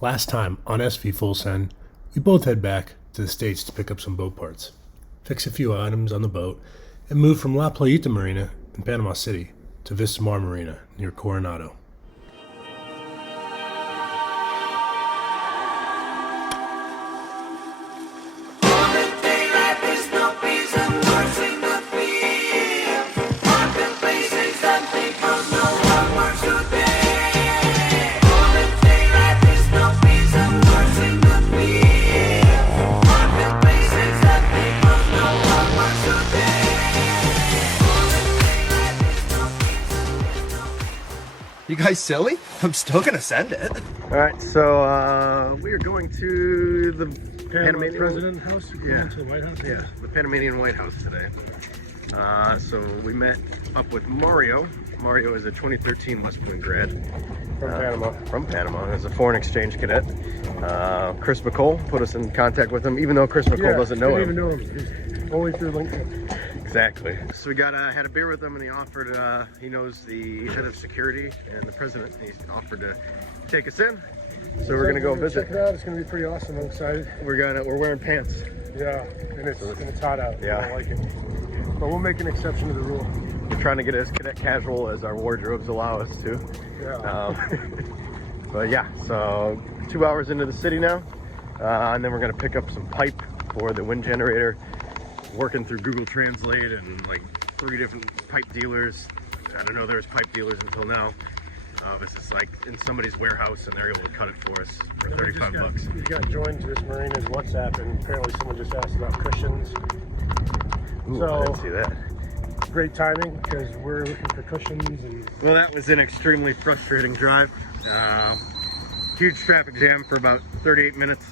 Last time on SV Full Send, we both head back to the States to pick up some boat parts, fix a few items on the boat, and move from La Playita Marina in Panama City to Vista Mar Marina near Coronado. You guys silly? I'm still gonna send it. All right, so we are going to the Panamanian President House? Yeah. To the White House? Yeah, the Panamanian White House today. So we met up with Mario. Mario is a 2013 West Point grad. From Panama. From Panama. He's a foreign exchange cadet. Chris McCole put us in contact with him, even though Chris McCole doesn't know him. Didn't even know him. He's only through LinkedIn. Exactly. So we had a beer with him, and he offered. He knows the head of security and the president. He offered to take us in. So we're gonna go visit. Check it out. It's gonna be pretty awesome. I'm excited. We're wearing pants. Yeah, and it's hot out. Yeah. I don't like it. But we'll make an exception to the rule. We're trying to get as cadet casual as our wardrobes allow us to. Yeah. But yeah, so 2 hours into the city now, and then we're gonna pick up some pipe for the wind generator. Working through Google Translate and like 3 different pipe dealers. I don't know there was pipe dealers until now. This is like in somebody's warehouse, and they're able to cut it for us for 35 bucks. We got joined to this marina's WhatsApp, and apparently someone just asked about cushions. Ooh, So I didn't see that. great timing because we're looking for cushions. And Well, that was an extremely frustrating drive. Huge traffic jam for about 38 minutes.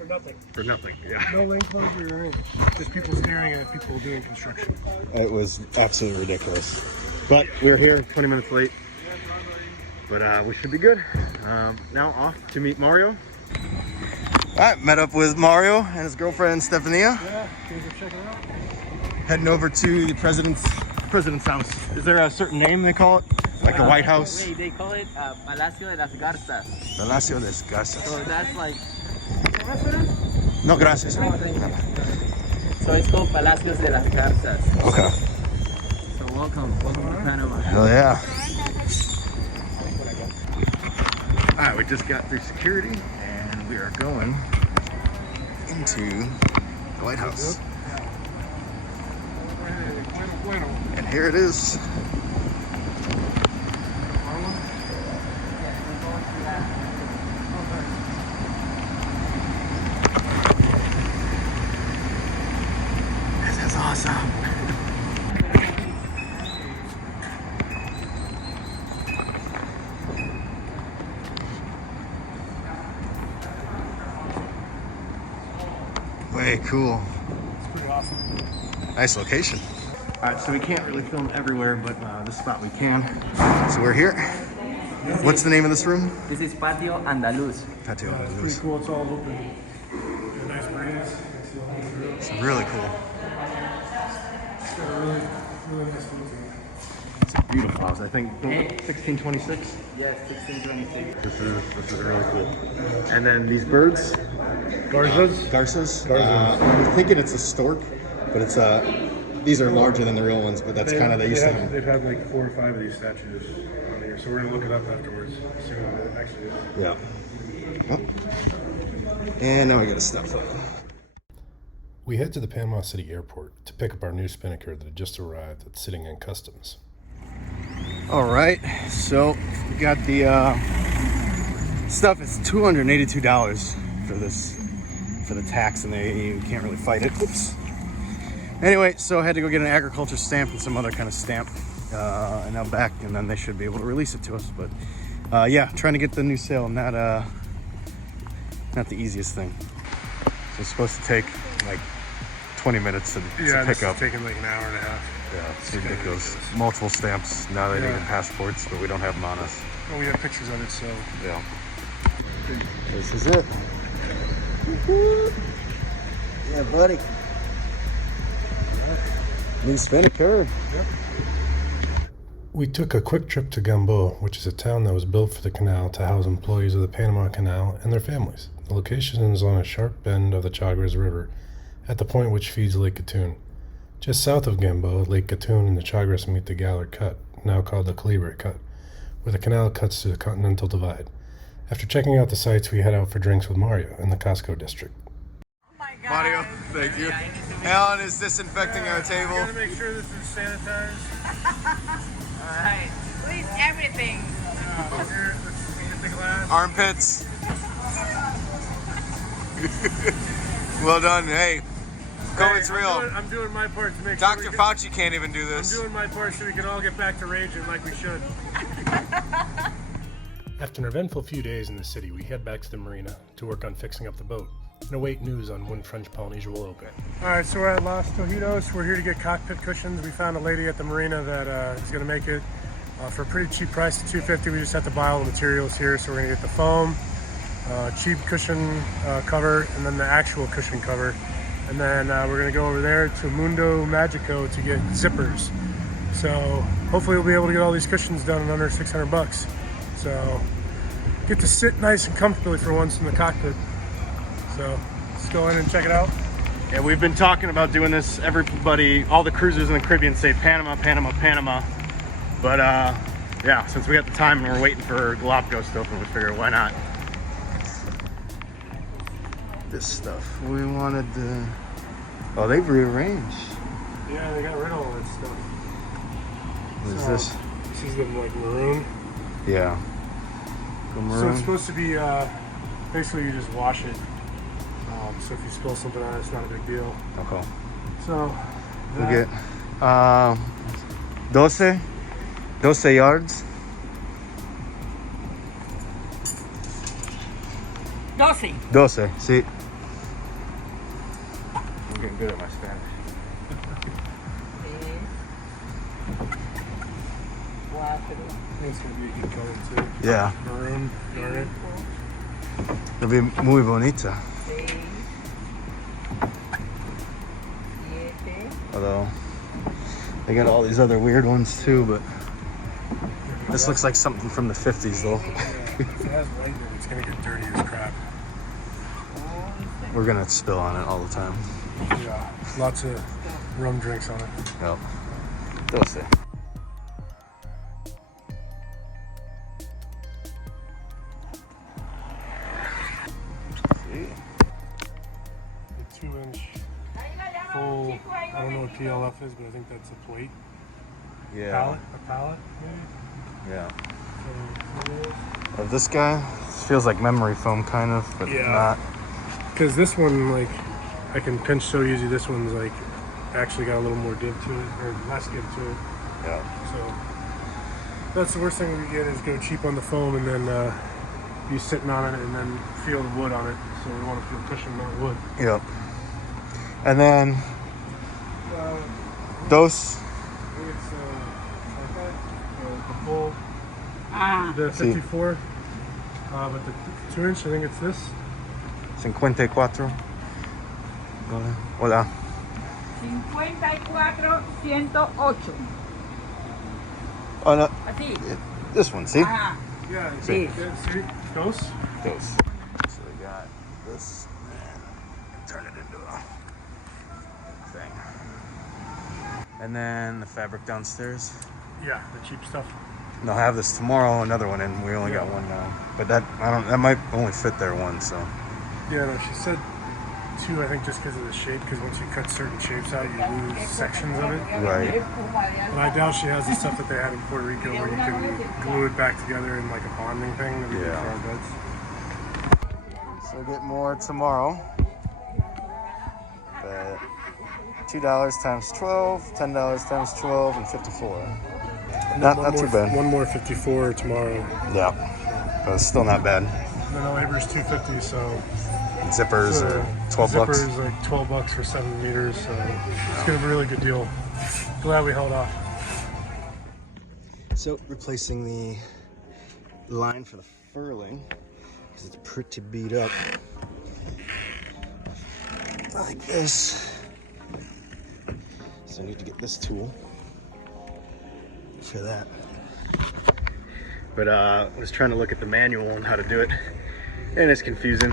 for nothing. For nothing, yeah. No lane closure or anything. Just people staring at people doing construction. It was absolutely ridiculous. But we were here 20 minutes late. But we should be good. Now off to meet Mario. Alright, met up with Mario and his girlfriend Stefania. Yeah, can you go check it out? Heading over to the president's house. Is there a certain name they call it? Like the White House? They call it Palacio de las Garzas. Palacio de las Garzas. So that's like... No, gracias. So it's called Palacios de las Garzas. Okay. So welcome to Panama. Hell yeah. Alright, we just got through security and we are going into the White House. And here it is. This is awesome. Way cool. It's pretty awesome. Nice location. All right, so we can't really film everywhere, but this spot we can. So we're here. What's the name of this room? This is Patio Andaluz. Patio. It's pretty cool. It's all open. Nice breeze. It's really cool. It's got a really, really nice look. It's a beautiful house. I think 1626. Yes, 1626. This is really cool. And then these birds. Garzas? Garzas. I'm thinking it's a stork, but it's these are larger than the real ones, but that's kind of they used to have. They've had like 4 or 5 of these statues on here, so we're gonna look it up afterwards. See what it actually is. Yeah. Oh. And now we gotta stop that. We head to the Panama City airport to pick up our new Spinnaker that had just arrived that's sitting in customs. All right, so we got the stuff. It's $282 for the tax, and you can't really fight it. Oops. Anyway, so I had to go get an agriculture stamp and some other kind of stamp, and now back, and then they should be able to release it to us. But yeah, trying to get the new sale, not the easiest thing. So it's supposed to take like 20 minutes to pick up. It's taking like an hour and a half. Yeah, it's ridiculous. Multiple stamps. Now they need passports, but we don't have them on us. Well, we have pictures of it, so. Yeah. This is it. Yeah, buddy. New Spinnaker. Yep. We took a quick trip to Gamboa, which is a town that was built for the canal to house employees of the Panama Canal and their families. The location is on a sharp bend of the Chagres River, at the point which feeds Lake Gatun. Just south of Gamboa, Lake Gatun and the Chagres meet the Gallard Cut, now called the Calibre Cut, where the canal cuts to the Continental Divide. After checking out the sights, we head out for drinks with Mario in the Costco district. Oh my God. Mario, thank you. Alan is disinfecting our table. Gotta make sure this is sanitized. Alright. Please, everything. Here, let's get the glass. Armpits. Well done. Hey, COVID's real. I'm doing my part to make Dr. sure Fauci can't even do I'm this. doing my part so we can all get back to raging like we should. After an eventful few days in the city, we head back to the marina to work on fixing up the boat and await news on when French Polynesia will open. Alright, so we're at Los Tojitos. We're here to get cockpit cushions. We found a lady at the marina that is going to make it for a pretty cheap price of $250. We just have to buy all the materials here, so we're going to get the foam, cheap cushion cover, and then the actual cushion cover. And then we're going to go over there to Mundo Magico to get zippers. So hopefully we'll be able to get all these cushions done in under $600. So get to sit nice and comfortably for once in the cockpit. So let's go in and check it out. Yeah, we've been talking about doing this. Everybody, all the cruisers in the Caribbean say Panama, Panama, Panama. But yeah, since we got the time and we're waiting for Galapagos to open, we figured why not. This stuff. We wanted to... Oh, they've rearranged. Yeah, they got rid of all that stuff. What is this? This is the like maroon. Yeah. Go So maroon. it's supposed to be basically you just wash it. So if you spill something on it, it's not a big deal. Okay. So We'll get 12 yards. 12. See. I'm getting good at my Spanish. I think it's gonna be a good color too. Yeah. Maroon, garnet. It'll be muy bonita. Although they got all these other weird ones too, but this looks like something from the 50s though. If it has white in it, it's gonna get dirty as crap. We're gonna spill on it all the time. Yeah, lots of rum drinks on it. Yep. 12. The 2-inch full, I don't know what PLF is, but I think that's a plate. Yeah. Pallet? A pallet, maybe? Yeah. So, This guy feels like memory foam kind of, but Yeah. not. because this one, like, I can pinch so easy. This one's like actually got a little more give to it, or less give to it. Yeah. So that's the worst thing we get is go cheap on the foam and then be sitting on it and then feel the wood on it. So we want to feel cushion, not wood. Yep. And then those. I think it's the full, the See. 54, but the 2-inch, I think it's this. 54. Hola. 54-108. Oh no, Así. this one. See. Ajá. Yeah, Sí. see, those. Those. So we got this and turn it into a thing. And then the fabric downstairs. Yeah, the cheap stuff. And I'll have this tomorrow, another one, and we only got one now. But that might only fit there one, so. Yeah, no, she said 2, I think, just because of the shape, because once you cut certain shapes out, you lose sections of it. Right. And I doubt she has the stuff that they had in Puerto Rico where you can glue it back together in like a bonding thing. That we do for our beds. So we'll get more tomorrow. But $2 times 12, $10 times 12, and 54. Not too bad. One more 54 tomorrow. Yeah. But it's still not bad. And then the labor's $250, so Zippers are 12 bucks. Zippers like $12 for 7 meters, so it's gonna be a really good deal. Glad we held off. So replacing the line for the furling because it's pretty beat up. Like this. So I need to get this tool. for that. But I was trying to look at the manual on how to do it, and it's confusing.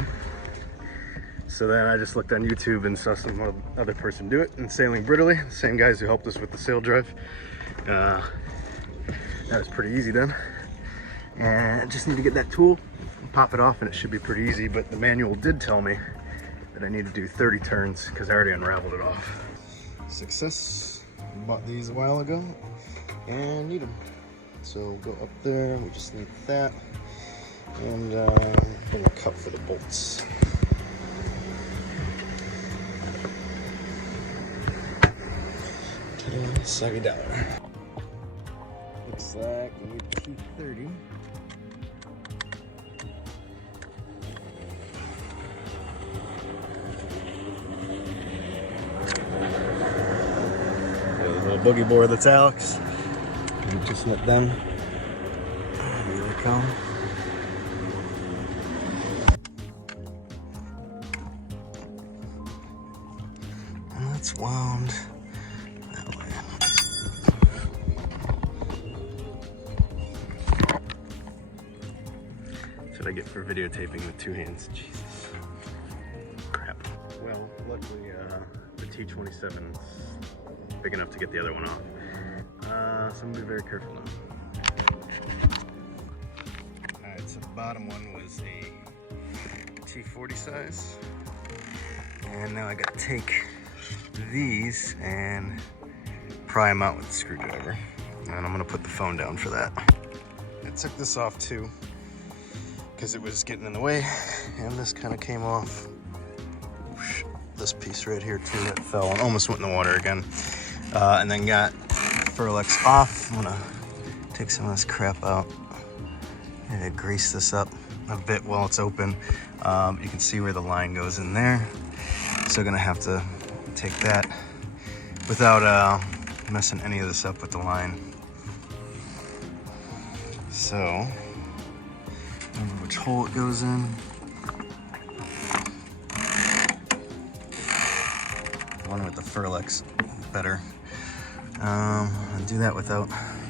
So then I just looked on YouTube and saw some other person do it in Sailing Brittany, the same guys who helped us with the sail drive. That was pretty easy then. And I just need to get that tool, pop it off, and it should be pretty easy. But the manual did tell me that I need to do 30 turns because I already unraveled it off. Success. Bought these a while ago and need them. So go up there, we just need that. And bring a cup for the bolts. $70. Looks like we need P30. There's a little boogie board that's Alex. And just let them. Here they come. And that's wound. I get for videotaping with two hands. Jesus. Crap. Well, luckily the T27 is big enough to get the other one off. So I'm gonna be very careful now. Alright, so the bottom one was a T40 size. And now I gotta take these and pry them out with the screwdriver. And I'm gonna put the phone down for that. I took this off too, because it was getting in the way, and this kind of came off. This piece right here too, that fell and almost went in the water again. And then got furlex off. I'm gonna take some of this crap out and grease this up a bit while it's open. You can see where the line goes in there. So gonna have to take that without messing any of this up with the line. So, remember which hole it goes in. The one with the furlex better. I'll do that without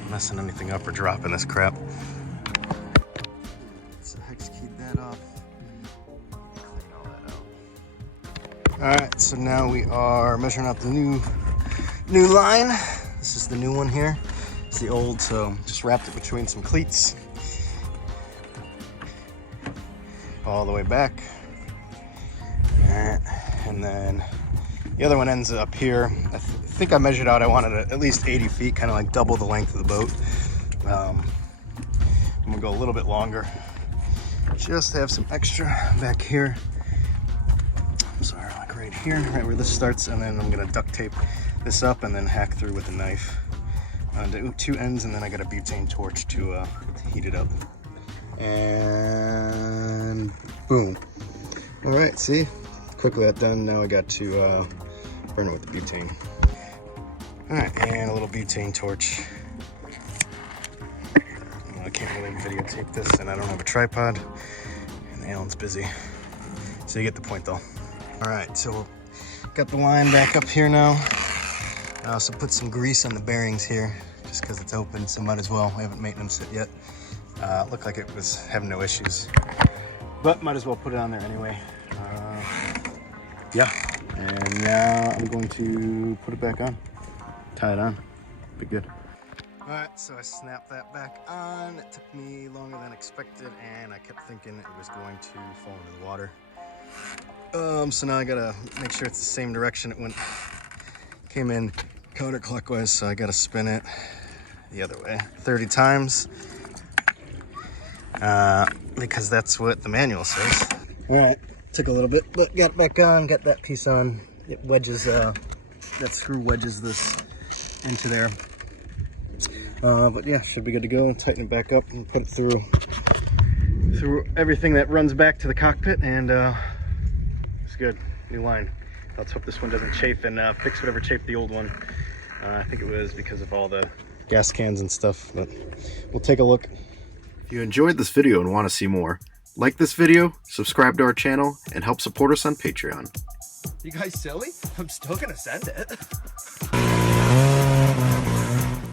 messing anything up or dropping this crap. So hex keyed that off. Clean all that out. Alright, so now we are measuring out the new line. This is the new one here. It's the old, so just wrapped it between some cleats. All the way back. And then the other one ends up here. I think I measured out, I wanted it at least 80 feet, kind of like double the length of the boat. I'm gonna go a little bit longer. Just to have some extra back here. I'm sorry, like right here, right where this starts, and then I'm gonna duct tape this up and then hack through with a knife onto two ends, and then I got a butane torch to heat it up. And boom. All right, see? Quickly that done. Now I got to burn it with the butane. All right, and a little butane torch. I can't really videotape this, and I don't have a tripod, and Alan's busy. So you get the point, though. All right, so got the line back up here now. I also put some grease on the bearings here, just because it's open, so might as well. We haven't maintenance it yet. Looked like it was having no issues, but might as well put it on there anyway. Yeah, and now I'm going to put it back on, tie it on, be good. All right, so I snapped that back on. It took me longer than expected, and I kept thinking it was going to fall into the water. So now I gotta make sure it's the same direction it came in counterclockwise, so I gotta spin it the other way 30 times. Because that's what the manual says. All right, took a little bit, but got it back on, got that piece on. It wedges, that screw wedges this into there. But yeah, should be good to go. Tighten it back up and put it through everything that runs back to the cockpit, and it's good. New line. Let's hope this one doesn't chafe and fix whatever chafed the old one. I think it was because of all the gas cans and stuff, but we'll take a look. If you enjoyed this video and want to see more, like this video, subscribe to our channel, and help support us on Patreon. You guys silly? I'm still gonna send it.